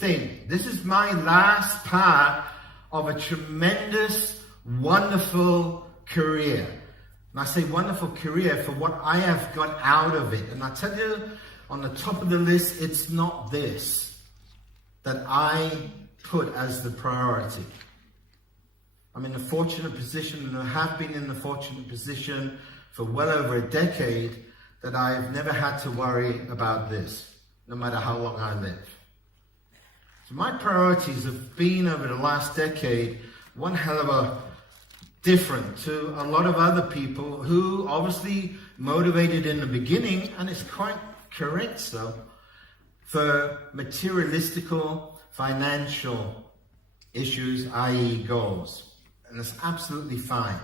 thing. This is my last part of a tremendous, wonderful career. And I say wonderful career for what I have got out of it. And I tell you, on the top of the list, it's not this that I put as the priority. I'm in the fortunate position, and I have been in the fortunate position for well over a decade, that I've never had to worry about this, no matter how long I live. So my priorities have been, over the last decade, one hell of a different to a lot of other people who obviously motivated in the beginning, and it's quite correct so, for materialistical, financial issues, i.e. goals. And it's absolutely fine.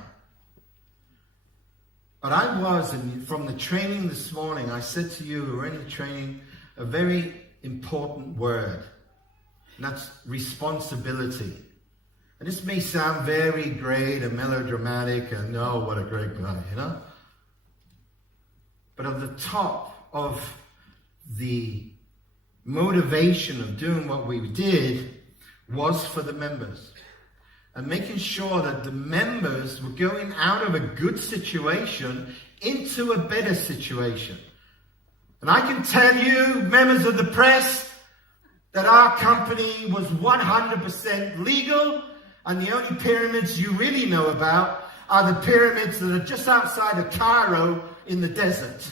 But I was, and from the training this morning, I said to you who were in the training, a very important word. And that's responsibility. And this may sound very great and melodramatic and, oh, what a great guy, you know? But at the top of the motivation of doing what we did was for the members. And making sure that the members were going out of a good situation into a better situation. And I can tell you, members of the press, that our company was 100% legal, and the only pyramids you really know about are the pyramids that are just outside of Cairo in the desert.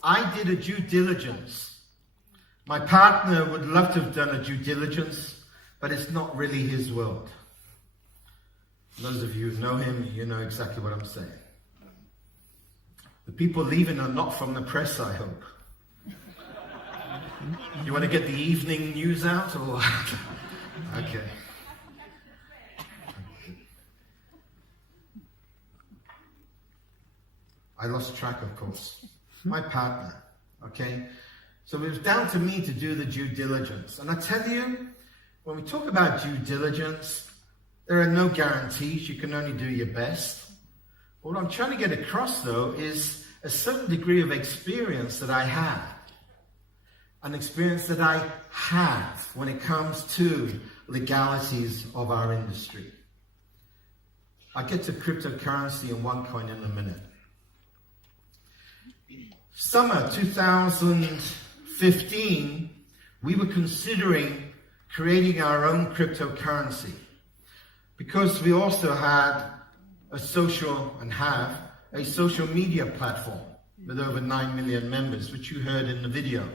I did a due diligence. My partner would love to have done a due diligence, but it's not really his world. Those of you who know him, you know exactly what I'm saying. The people leaving are not from the press, I hope. You want to get the evening news out, or okay. I lost track, of course. My partner, okay? So it was down to me to do the due diligence. And I tell you, when we talk about due diligence, there are no guarantees. You can only do your best. What I'm trying to get across, though, is a certain degree of experience that I have. An experience that I have when it comes to legalities of our industry. I'll get to cryptocurrency and OneCoin in a minute. Summer 2015, we were considering creating our own cryptocurrency because we also had a social media platform with over 9 million members, which you heard in the video.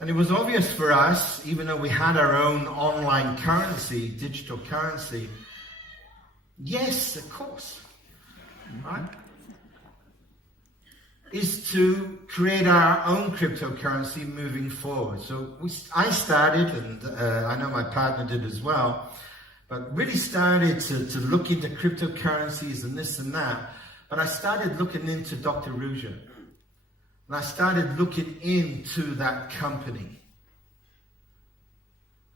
And it was obvious for us, even though we had our own online currency, digital currency, yes, of course, right? Is to create our own cryptocurrency moving forward. So I started, and I know my partner did as well, but really started to look into cryptocurrencies and this and that. But I started looking into Dr. Ruja. And I started looking into that company.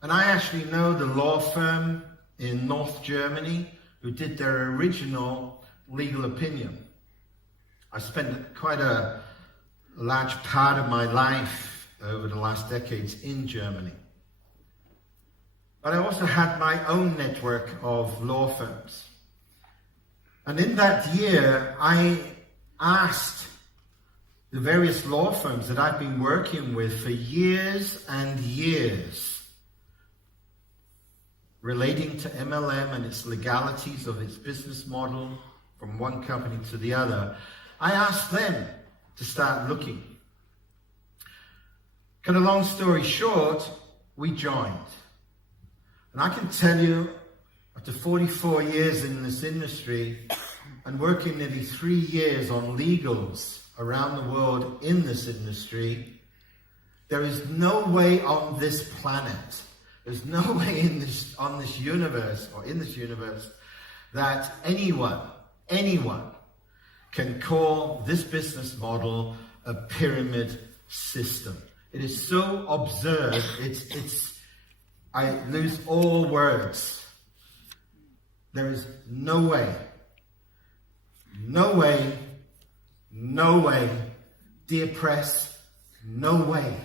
And I actually know the law firm in North Germany who did their original legal opinion. I spent quite a large part of my life over the last decades in Germany. But I also had my own network of law firms. And in that year, I asked the various law firms that I've been working with for years and years, relating to MLM and its legalities of its business model from one company to the other, I asked them to start looking. Cut a long story short, we joined. And I can tell you, after 44 years in this industry and working nearly 3 years on legals around the world in this industry, there is no way on this planet, there's no way on this universe that anyone can call this business model a pyramid system. It is so absurd, I lose all words. There is no way, no way, no way, dear press, no way.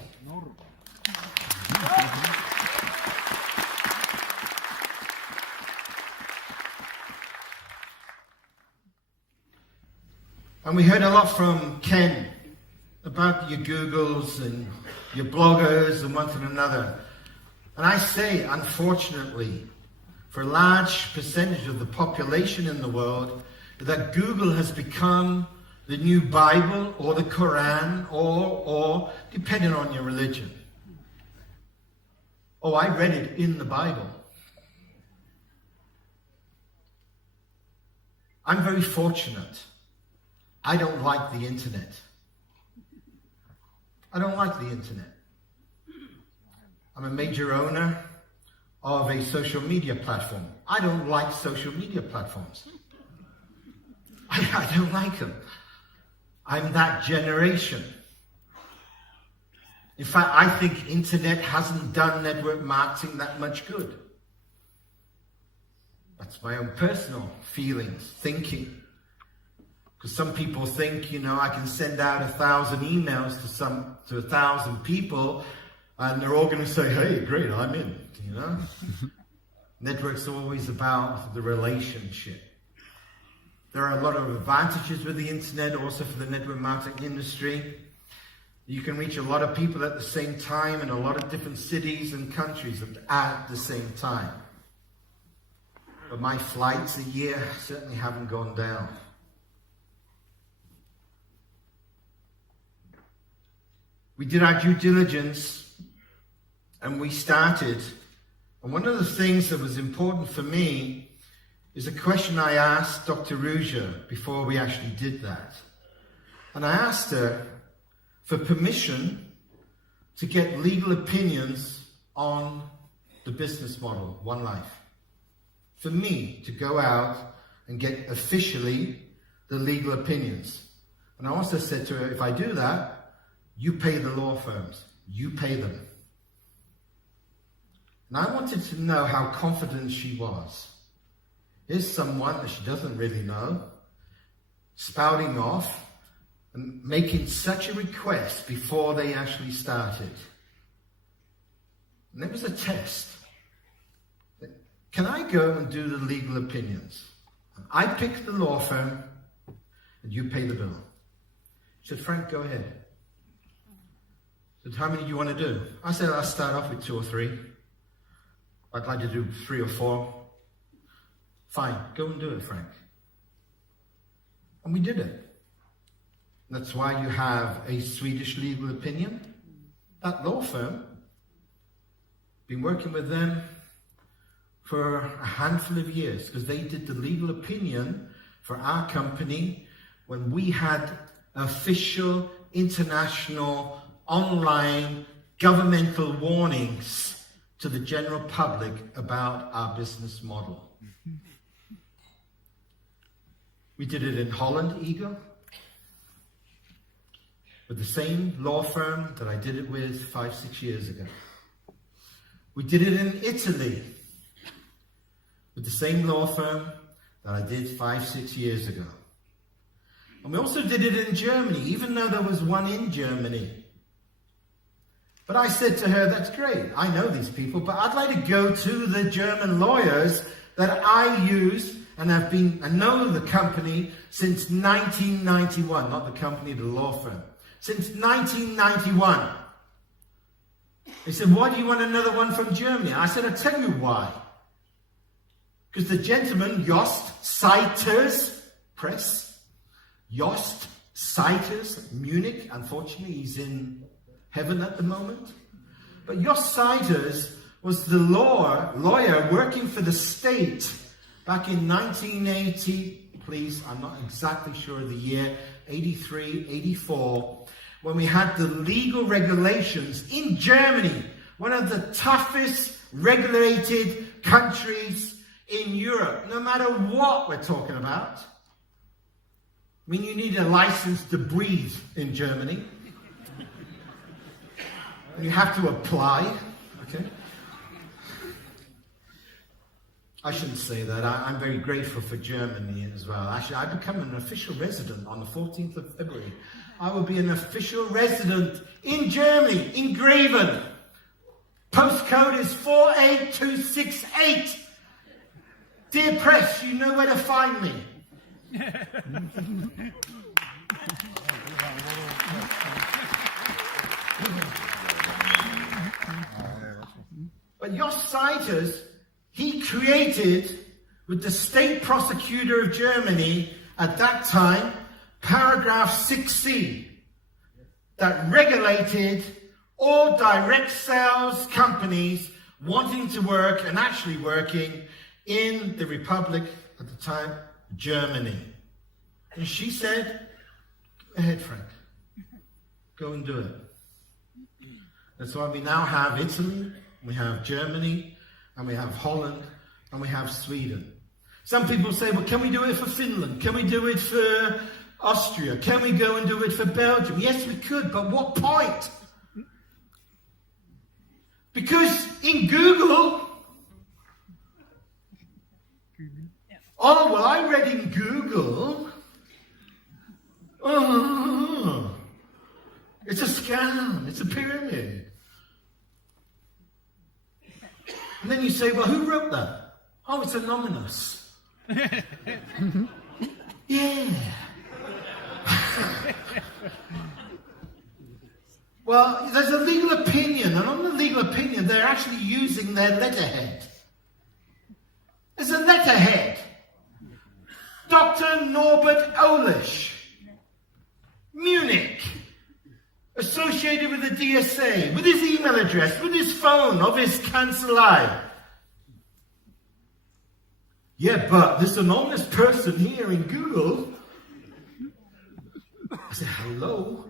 And we heard a lot from Ken about your Googles and your bloggers and one to another. And I say, unfortunately, for a large percentage of the population in the world, that Google has become the new Bible or the Quran or depending on your religion. Oh, I read it in the Bible. I'm very fortunate. I don't like the internet. I don't like the internet. I'm a major owner of a social media platform. I don't like social media platforms. I don't like them. I'm that generation. In fact, I think internet hasn't done network marketing that much good. That's my own personal feelings, thinking. Because some people think, I can send out 1,000 emails to 1,000 people, and they're all going to say, hey, great, I'm in, Networks are always about the relationship. There are a lot of advantages with the internet, also for the network marketing industry. You can reach a lot of people at the same time in a lot of different cities and countries at the same time. But my flights a year certainly haven't gone down. We did our due diligence and we started. And one of the things that was important for me is a question I asked Dr. Ruja before we actually did that. And I asked her for permission to get legal opinions on the business model, Onelife. For me to go out and get officially the legal opinions. And I also said to her, if I do that, you pay the law firms. You pay them. And I wanted to know how confident she was. Here's someone that she doesn't really know, spouting off and making such a request before they actually started. And there was a test. Can I go and do the legal opinions? And I pick the law firm and you pay the bill. She said, Frank, go ahead. Said, how many do you want to do? I said, I'll start off with 2 or 3. I'd like to do 3 or 4. Fine, go and do it, Frank. And we did it. That's why you have a Swedish legal opinion. That law firm, been working with them for a handful of years because they did the legal opinion for our company when we had official international online governmental warnings to the general public about our business model. We did it in Holland, Ego, with the same law firm that I did it with 5-6 years ago. We did it in Italy with the same law firm that I did 5-6 years ago. And we also did it in Germany, even though there was one in Germany. But I said to her, that's great, I know these people, but I'd like to go to the German lawyers that I use and have been, I know the company since 1991, not the company, the law firm. Since 1991. They said, why do you want another one from Germany? I said, I'll tell you why. Because the gentleman, Jost Seiters, press, Jost Seiters, Munich, unfortunately he's in heaven at the moment. But Jost Seiters was the lawyer working for the state back in 1980, please, I'm not exactly sure of the year, 83, 84, when we had the legal regulations in Germany, one of the toughest regulated countries in Europe, no matter what we're talking about. I mean, you need a license to breathe in Germany. You have to apply, okay? I shouldn't say that. I'm very grateful for Germany as well. Actually, I become an official resident on the 14th of February. I will be an official resident in Germany, in Graven. Postcode is 48268. Dear press, you know where to find me. But Jos Seiters, he created, with the state prosecutor of Germany at that time, paragraph 6C, that regulated all direct sales companies wanting to work and actually working in the Republic at the time, Germany. And she said, go ahead, Frank. Go and do it. That's why we now have Italy, we have Germany, and we have Holland, and we have Sweden. Some people say, well, can we do it for Finland? Can we do it for Austria? Can we go and do it for Belgium? Yes, we could, but what point? Because in Google, oh, well, I read in Google, oh, it's a scam, it's a pyramid. And then you say, well, who wrote that? Oh, it's anonymous. Yeah. Well, there's a legal opinion, and on the legal opinion, they're actually using their letterhead. There's a letterhead. Dr. Norbert Olisch, Munich, associated with the DSA, with his email address, with his phone of his Kanzlei. Yeah, but this anonymous person here in Google, I said, hello?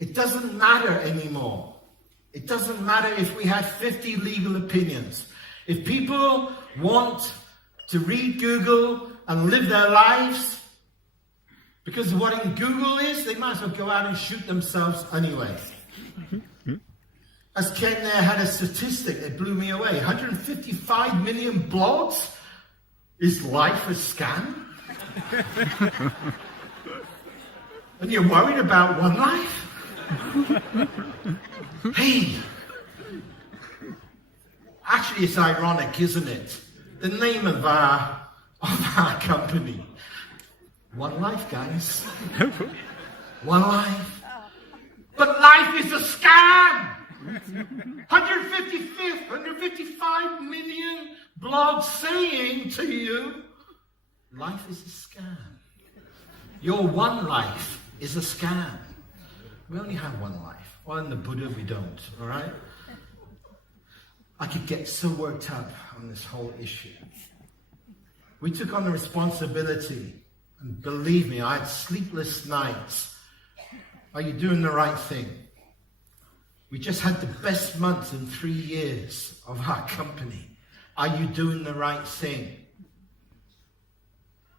It doesn't matter anymore. It doesn't matter if we had 50 legal opinions. If people want to read Google and live their lives, because what in Google is, they might as well go out and shoot themselves anyway. As Ken there had a statistic that blew me away. 155 million blogs? Is life a scam? And you're worried about one life? Hey! Actually, it's ironic, isn't it? The name of our company. One life, guys. One life. But life is a scam! 155 million blogs saying to you, life is a scam. Your one life is a scam. We only have one life. Well, in the Buddha, we don't, all right? I could get so worked up on this whole issue. We took on the responsibility, and believe me, I had sleepless nights. Are you doing the right thing? We just had the best month in 3 years of our company. Are you doing the right thing?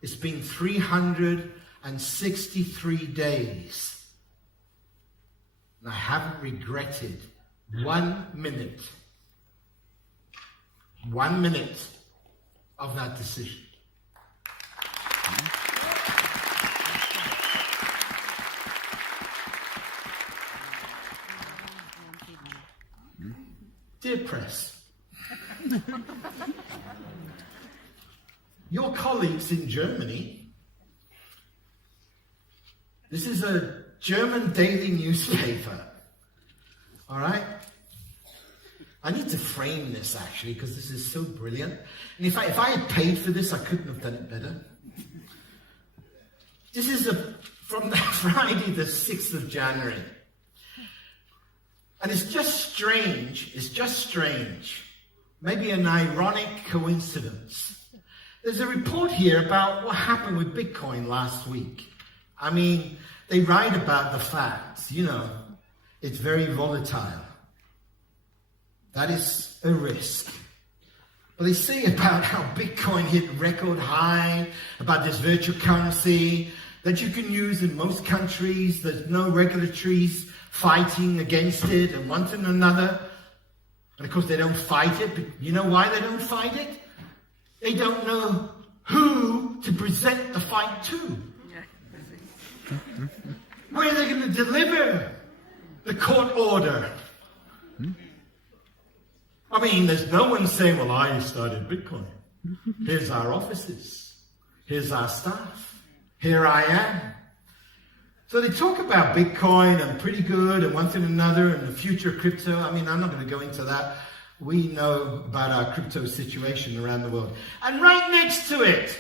It's been 363 days. And I haven't regretted 1 minute. 1 minute of that decision. Dear press, your colleagues in Germany, this is a German daily newspaper, all right? I need to frame this actually because this is so brilliant. And if I had paid for this, I couldn't have done it better. This is from the Friday the 6th of January. And it's just strange, maybe an ironic coincidence. There's a report here about what happened with Bitcoin last week. I mean, they write about the facts, it's very volatile. That is a risk. But they say about how Bitcoin hit record high, about this virtual currency that you can use in most countries. There's no regulatories fighting against it and one thing or another. And of course they don't fight it, but you know why they don't fight it? They don't know who to present the fight to. Where are they going to deliver the court order? I mean, there's no one saying, well, I started Bitcoin. Here's our offices. Here's our staff. Here I am. So they talk about Bitcoin and pretty good and one thing and another and the future of crypto. I mean, I'm not going to go into that. We know about our crypto situation around the world. And right next to it,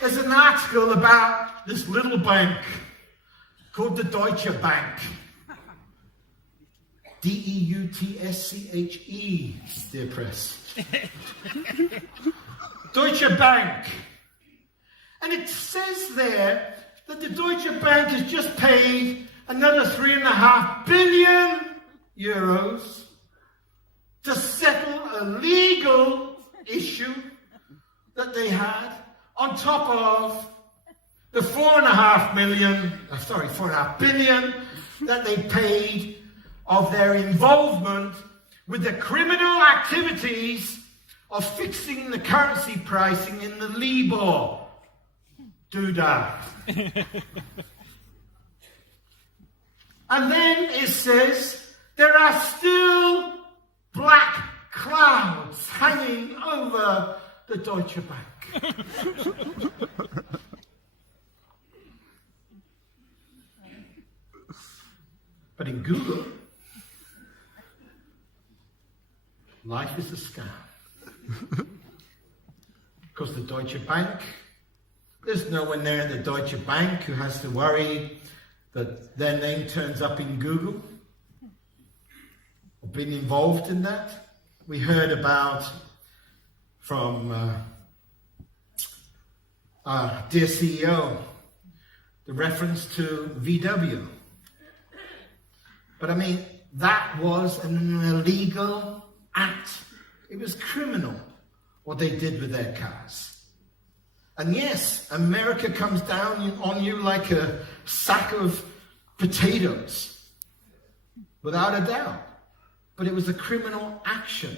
there's an article about this little bank called the Deutsche Bank. D-E-U-T-S-C-H-E, dear press. Deutsche Bank. And it says there that the Deutsche Bank has just paid another 3.5 billion euros to settle a legal issue that they had on top of the 4.5 billion that they paid of their involvement with the criminal activities of fixing the currency pricing in the Libor. Do that. And then it says there are still black clouds hanging over the Deutsche Bank. But in Google, life is a scam. Because the Deutsche Bank, there's no one there at the Deutsche Bank who has to worry that their name turns up in Google or been involved in that. We heard about from our dear CEO the reference to VW. But I mean, that was an illegal act. It was criminal what they did with their cars. And yes, America comes down on you like a sack of potatoes, without a doubt. But it was a criminal action.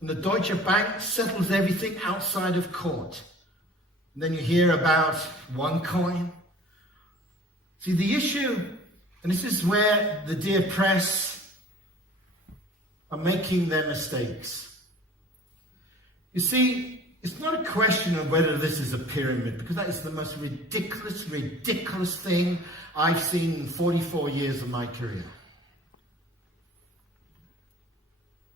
And the Deutsche Bank settles everything outside of court. And then you hear about OneCoin. See, the issue, and this is where the dear press are making their mistakes. You see, it's not a question of whether this is a pyramid, because that is the most ridiculous thing I've seen in 44 years of my career.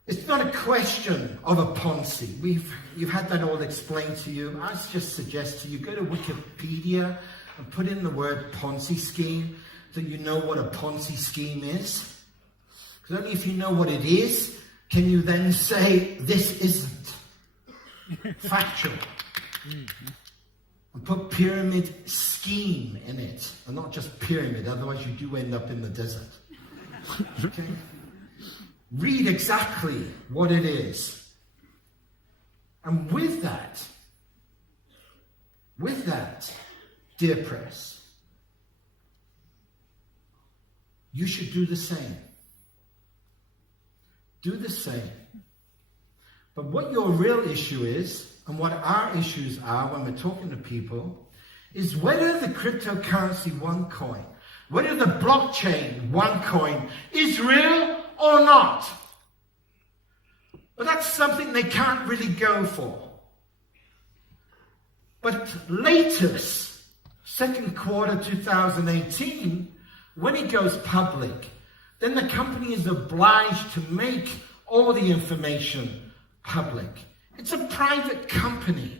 It's not a question of a Ponzi. You've had that all explained to you. I just suggest to you, go to Wikipedia and put in the word Ponzi scheme so you know what a Ponzi scheme is. Because only if you know what it is, can you then say, this isn't factual. And put pyramid scheme in it, and not just pyramid, otherwise you do end up in the desert. Okay? Read exactly what it is. And with that, dear press, you should do the same. Do the same. But what your real issue is, and what our issues are when we're talking to people, is whether the cryptocurrency OneCoin, whether the blockchain OneCoin is real or not. But that's something they can't really go for. But latest, second quarter 2018, when it goes public, then the company is obliged to make all the information public. It's a private company.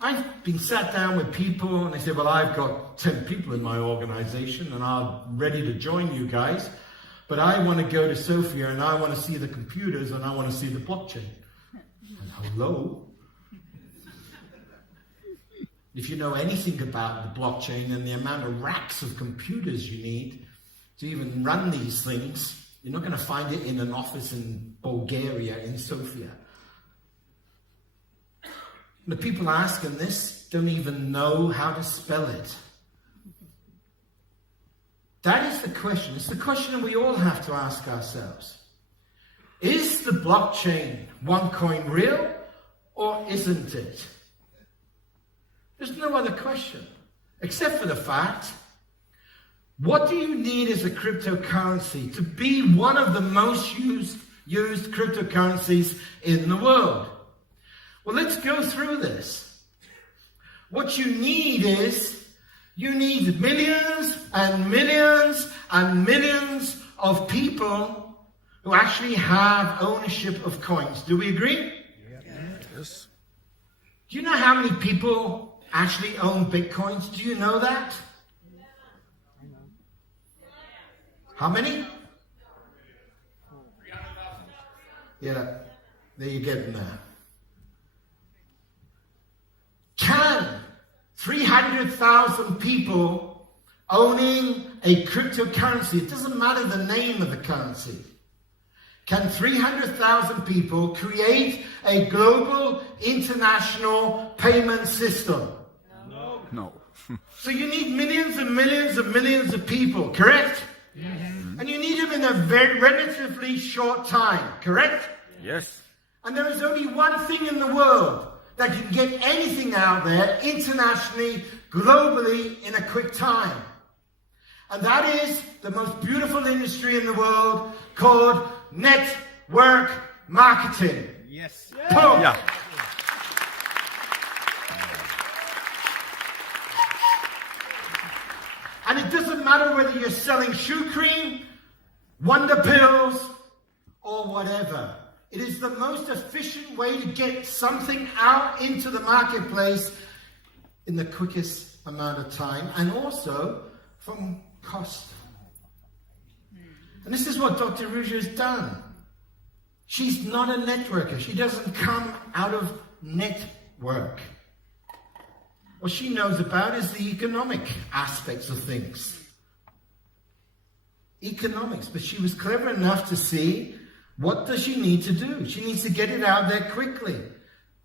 I've been sat down with people and they say, well, I've got 10 people in my organization and I'm ready to join you guys, but I want to go to Sofia and I want to see the computers and I want to see the blockchain. And hello? If you know anything about the blockchain and the amount of racks of computers you need to even run these things, you're not going to find it in an office in Bulgaria, in Sofia. The people asking this don't even know how to spell it. That is the question. It's the question that we all have to ask ourselves. Is the blockchain OneCoin real or isn't it? There's no other question, except for the fact, what do you need as a cryptocurrency to be one of the most used cryptocurrencies in the world? Well, let's go through this. What you need is, you need millions and millions and millions of people who actually have ownership of coins. Do we agree? Yes. Do you know how many people actually own Bitcoins? Do you know that? How many? Yeah, there you get now. Can 300,000 people owning a cryptocurrency, it doesn't matter the name of the currency, can 300,000 people create a global international payment system? No. So you need millions and millions and millions of people, correct? Mm-hmm. And you need them in a very relatively short time, correct? Yes. And there is only one thing in the world that can get anything out there internationally, globally, in a quick time. And that is the most beautiful industry in the world called network marketing. Yes. Boom. Yeah. And it doesn't matter whether you're selling shoe cream, wonder pills, or whatever. It is the most efficient way to get something out into the marketplace in the quickest amount of time, and also from cost. And this is what Dr. Ruja has done. She's not a networker. She doesn't come out of network. What she knows about is the economic aspects of things. Economics. But she was clever enough to see, what does she need to do? She needs to get it out there quickly.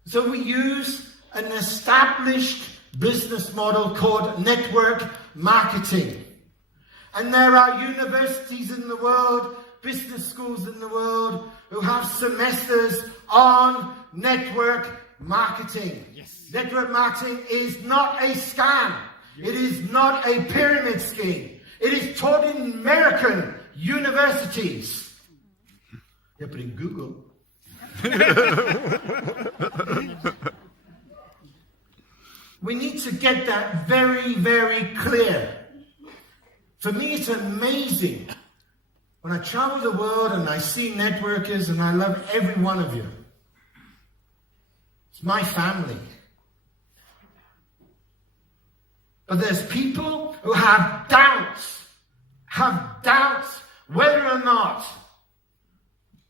So we use an established business model called network marketing. And there are universities in the world, business schools in the world, who have semesters on network marketing. Yes. Network marketing is not a scam. It is not a pyramid scheme. It is taught in American universities. Yeah, but in Google. We need to get that very, very clear. For me, it's amazing when I travel the world and I see networkers, and I love every one of you. It's my family. But there's people who have doubts whether or not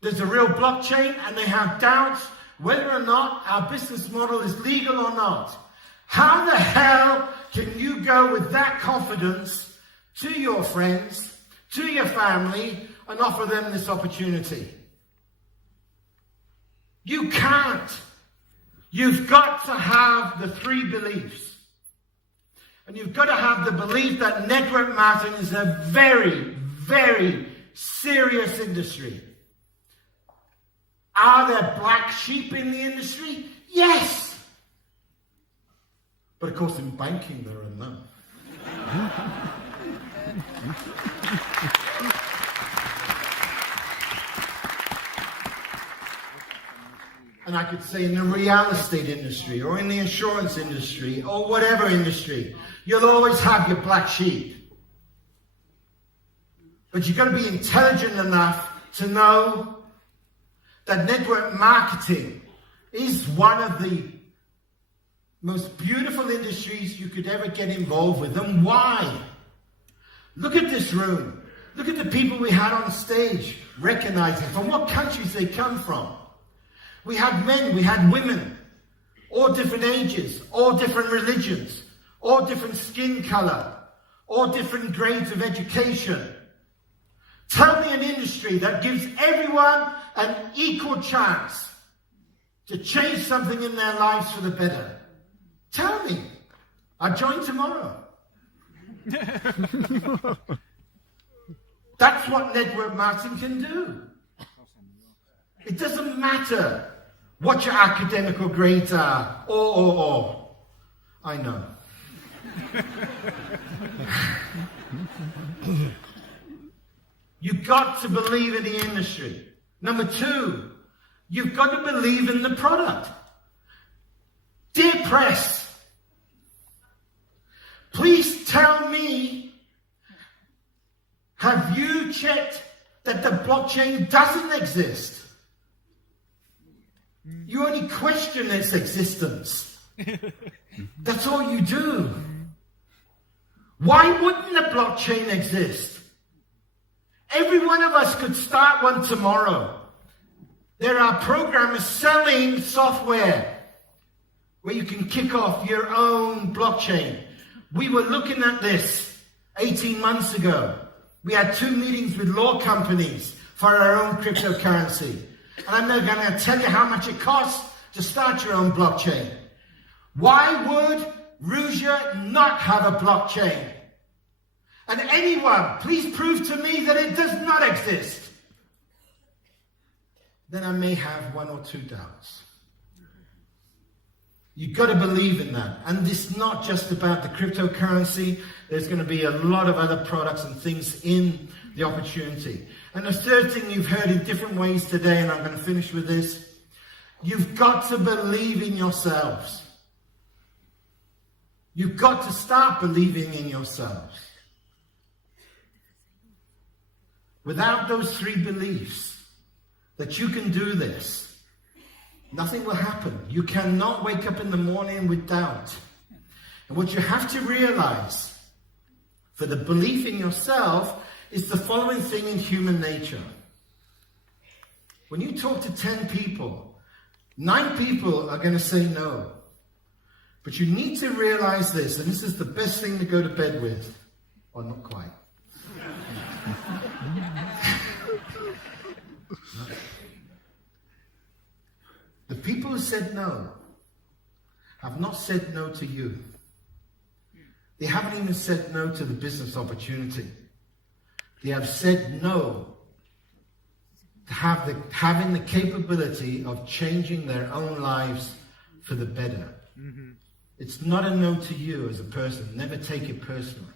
there's a real blockchain, and they have doubts whether or not our business model is legal or not. How the hell can you go with that confidence to your friends, to your family, and offer them this opportunity? You can't. You've got to have the three beliefs. And you've got to have the belief that network marketing is a very, very serious industry. Are there black sheep in the industry? Yes. But of course in banking there are none. And I could say in the real estate industry, or in the insurance industry, or whatever industry, you'll always have your black sheep. But you've got to be intelligent enough to know that network marketing is one of the most beautiful industries you could ever get involved with. And why? Look at this room. Look at the people we had on stage, recognizing from what countries they come from. We had men, we had women, all different ages, all different religions, all different skin color, all different grades of education. Tell me an industry that gives everyone an equal chance to change something in their lives for the better. Tell me. I'll join tomorrow. That's what network marketing can do. It doesn't matter what your academical grades are. Or. I know. You've got to believe in the industry. Number two, you've got to believe in the product. Dear press, please tell me, have you checked that the blockchain doesn't exist? You only question its existence. That's all you do. Why wouldn't the blockchain exist? Every one of us could start one tomorrow. There are programmers selling software where you can kick off your own blockchain. We were looking at this 18 months ago. We had 2 meetings with law companies for our own cryptocurrency. And I'm not going to tell you how much it costs to start your own blockchain. Why would Ruja not have a blockchain? And anyone, please prove to me that it does not exist. Then I may have 1 or 2 doubts. You've got to believe in that. And it's not just about the cryptocurrency. There's going to be a lot of other products and things in the opportunity. And the third thing you've heard in different ways today, and I'm going to finish with this, you've got to believe in yourselves. You've got to start believing in yourselves. Without those 3 beliefs, that you can do this, nothing will happen. You cannot wake up in the morning with doubt. And what you have to realize for the belief in yourself is the following thing in human nature. When you talk to 10 people, 9 people are going to say no. But you need to realize this, and this is the best thing to go to bed with. Or not quite. The people who said no have not said no to you. They haven't even said no to the business opportunity. They have said no to having the capability of changing their own lives for the better. Mm-hmm. It's not a no to you as a person. Never take it personally.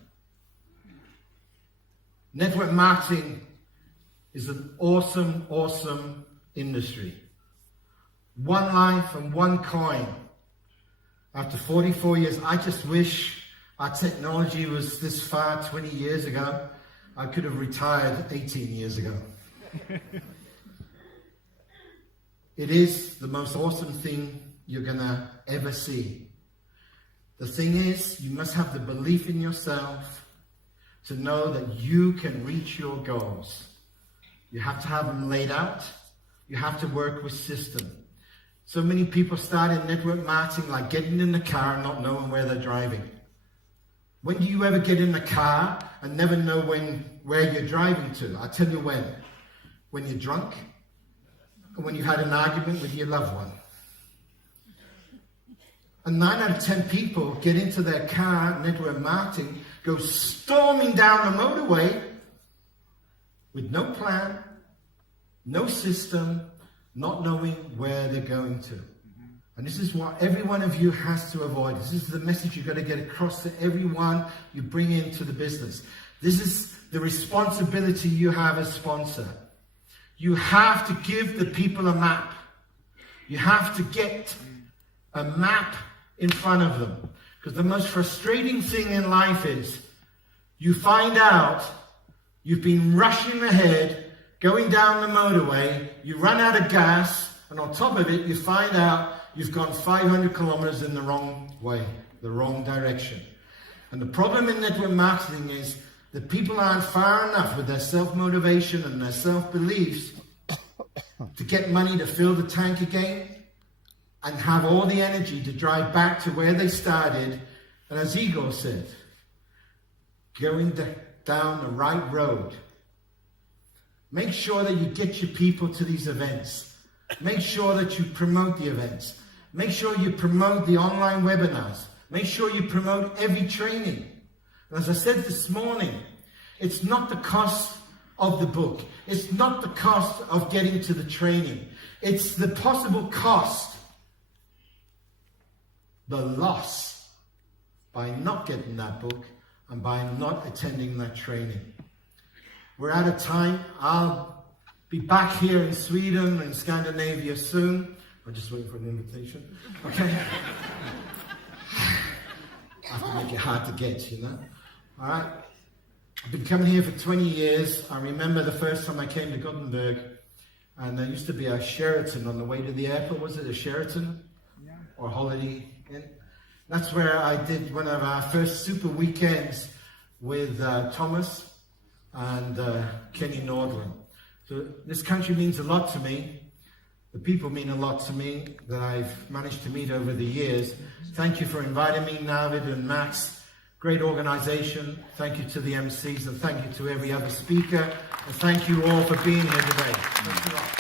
Network marketing is an awesome, awesome industry. One life and one coin. After 44 years, I just wish our technology was this far 20 years ago. I could have retired 18 years ago. It is the most awesome thing you're going to ever see. The thing is, you must have the belief in yourself to know that you can reach your goals. You have to have them laid out. You have to work with system. So many people start in network marketing like getting in the car and not knowing where they're driving. When do you ever get in the car and never know where you're driving to? I'll tell you when. When you're drunk or when you had an argument with your loved one. And 9 out of 10 people get into their car, network marketing, go storming down the motorway with no plan, no system, not knowing where they're going to. And this is what every one of you has to avoid. This is the message you've got to get across to everyone you bring into the business. This is the responsibility you have as sponsor. You have to give the people a map. You have to get a map in front of them. Because the most frustrating thing in life is you find out you've been rushing ahead, going down the motorway, you run out of gas, and on top of it, you find out you've gone 500 kilometers in the wrong way, the wrong direction. And the problem in network marketing is that people aren't far enough with their self-motivation and their self-beliefs to get money to fill the tank again and have all the energy to drive back to where they started. And as Igor said, going down the right road. Make sure that you get your people to these events. Make sure that you promote the events. Make sure you promote the online webinars. Make sure you promote every training. And as I said this morning, it's not the cost of the book. It's not the cost of getting to the training. It's the possible cost, the loss, by not getting that book and by not attending that training. We're out of time. I'll be back here in Sweden and Scandinavia soon. I'm just waiting for an invitation. Okay? I have to make it hard to get, you know? All right? I've been coming here for 20 years. I remember the first time I came to Gothenburg, and there used to be a Sheraton on the way to the airport. Was it a Sheraton? Yeah. Or Holiday Inn? That's where I did one of our first super weekends with Thomas and Kenny Nordland. So this country means a lot to me. The people mean a lot to me that I've managed to meet over the years. Thank you for inviting me, Navid and Max. Great organization. Thank you to the MCs and thank you to every other speaker. And thank you all for being here today. Thanks a lot.